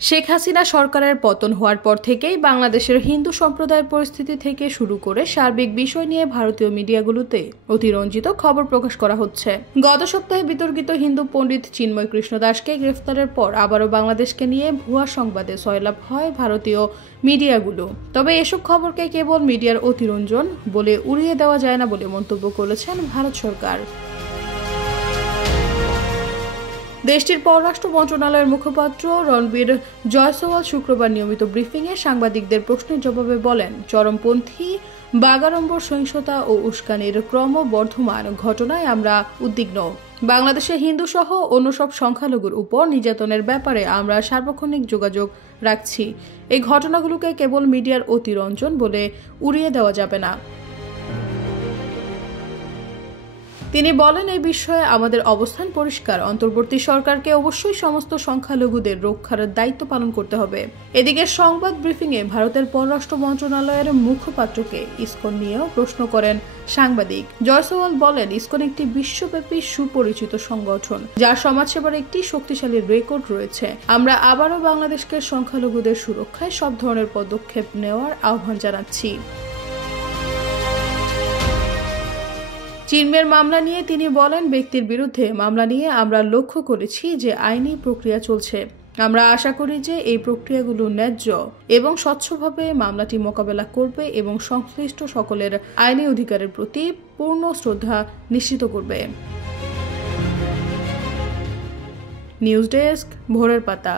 শেখ হাসিনা সরকারের পতন হওয়ার পর থেকেই বাংলাদেশের হিন্দু সম্প্রদায়ের পরিস্থিতি থেকে শুরু করে সার্বিক বিষয় নিয়ে ভারতীয় মিডিয়াগুলোতে অতিরঞ্জিত খবর প্রকাশ করা হচ্ছে। গত সপ্তাহে বিতর্কিত হিন্দু পণ্ডিত চিন্ময় কৃষ্ণ দাসকে গ্রেফতারের পর আবারও বাংলাদেশকে নিয়ে ভুয়া সংবাদে সয়লাভ হয় ভারতীয় মিডিয়াগুলো। তবে এসব খবরকে কেবল মিডিয়ার অতিরঞ্জন বলে উড়িয়ে দেওয়া যায় না বলে মন্তব্য করেছেন ভারত সরকার। দেশটির পররাষ্ট্র মন্ত্রণালয়ের মুখপাত্র রণবীর জয়সওয়াল শুক্রবার নিয়মিত ব্রিফিংয়ে সাংবাদিকদের প্রশ্নের জবাবে বলেন, চরমপন্থী বাগাড়ম্বর সহিংসতা ও উস্কানির ক্রমবর্ধমান ঘটনায় আমরা উদ্বিগ্ন। বাংলাদেশে হিন্দু সহ অন্য সব সংখ্যালঘুর উপর নির্যাতনের ব্যাপারে আমরা সার্বক্ষণিক যোগাযোগ রাখছি। এই ঘটনাগুলোকে কেবল মিডিয়ার অতিরঞ্জন বলে উড়িয়ে দেওয়া যাবে না। তিনি বলেন, এই বিষয়ে আমাদের অবস্থান পরিষ্কার। অন্তর্বর্তী সরকারকে অবশ্যই সমস্ত সংখ্যালঘুদের রক্ষার দায়িত্ব পালন করতে হবে। এদিকে সংবাদ ব্রিফিংয়ে ভারতের পররাষ্ট্র মন্ত্রণালয়ের মুখপাত্রকে ইসকন নিয়েও প্রশ্ন করেন সাংবাদিক। জয়সওয়াল বলেন, ইসকন একটি বিশ্বব্যাপী সুপরিচিত সংগঠন, যার সমাজসেবার একটি শক্তিশালী রেকর্ড রয়েছে। আমরা আবারও বাংলাদেশকে সংখ্যালঘুদের সুরক্ষায় সব ধরনের পদক্ষেপ নেওয়ার আহ্বান জানাচ্ছি। চিন্ময়ের মামলা নিয়ে তিনি বলেন, ব্যক্তির বিরুদ্ধে মামলা নিয়ে আমরা লক্ষ্য করেছি যে আইনি প্রক্রিয়া চলছে। আমরা আশা করি যে এই প্রক্রিয়াগুলো ন্যায্য এবং স্বচ্ছভাবে মামলাটি মোকাবেলা করবে এবং সংশ্লিষ্ট সকলের আইনি অধিকারের প্রতি পূর্ণ শ্রদ্ধা নিশ্চিত করবে। নিউজ ডেস্ক, ভোরের পাতা।